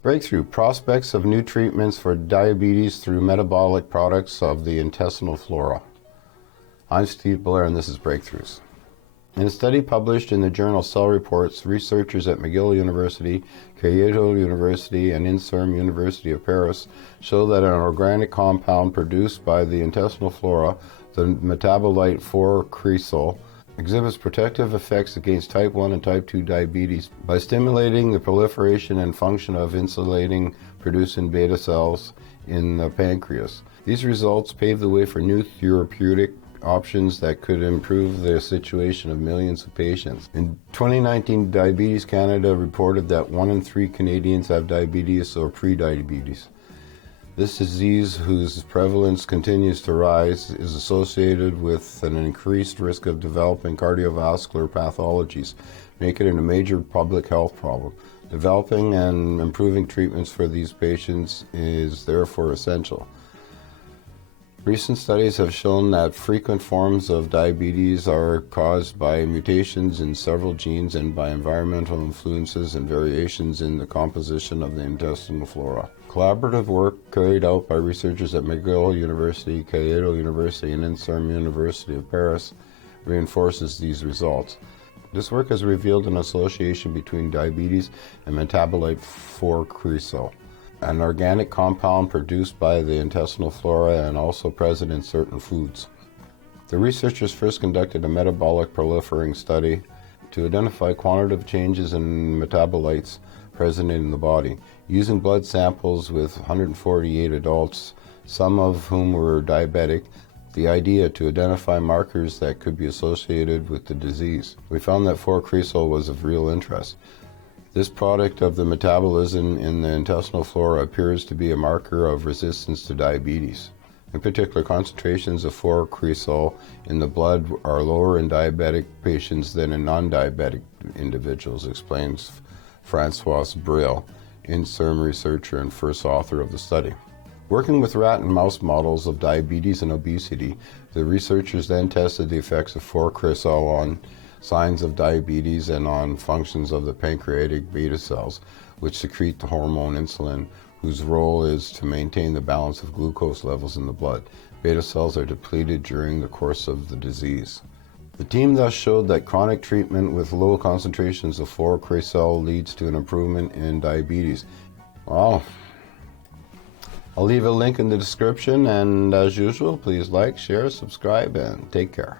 Breakthrough prospects of new treatments for diabetes through metabolic products of the intestinal flora. I'm Steve Blair and this is Breakthroughs. In a study published in the journal Cell Reports, researchers at McGill University, Kyoto University, and INSERM University of Paris show that an organic compound produced by the intestinal flora, the metabolite 4-cresol, exhibits protective effects against type 1 and type 2 diabetes by stimulating the proliferation and function of insulating producing beta cells in the pancreas. These results pave the way for new therapeutic options that could improve the situation of millions of patients. In 2019, Diabetes Canada reported that 1 in 3 Canadians have diabetes or pre-diabetes. This disease, whose prevalence continues to rise, is associated with an increased risk of developing cardiovascular pathologies, making it a major public health problem. Developing and improving treatments for these patients is therefore essential. Recent studies have shown that frequent forms of diabetes are caused by mutations in several genes and by environmental influences and variations in the composition of the intestinal flora. Collaborative work carried out by researchers at McGill University, Kyoto University, and INSERM University of Paris reinforces these results. This work has revealed an association between diabetes and metabolite 4-cresol, an organic compound produced by the intestinal flora and also present in certain foods. The researchers first conducted a metabolic proliferating study to identify quantitative changes in metabolites present in the body, using blood samples with 148 adults, some of whom were diabetic, the idea to identify markers that could be associated with the disease. We found that 4-cresol was of real interest. This product of the metabolism in the intestinal flora appears to be a marker of resistance to diabetes. In particular, concentrations of 4-cresol in the blood are lower in diabetic patients than in non-diabetic individuals, explains François Brill, INSERM researcher and first author of the study. Working with rat and mouse models of diabetes and obesity, the researchers then tested the effects of 4-cresol on signs of diabetes and on functions of the pancreatic beta cells, which secrete the hormone insulin, whose role is to maintain the balance of glucose levels in the blood. Beta cells are depleted during the course of the disease. The team thus showed that chronic treatment with low concentrations of 4-cresol leads to an improvement in diabetes. Well, I'll leave a link in the description, and as usual, please like, share, subscribe, and take care.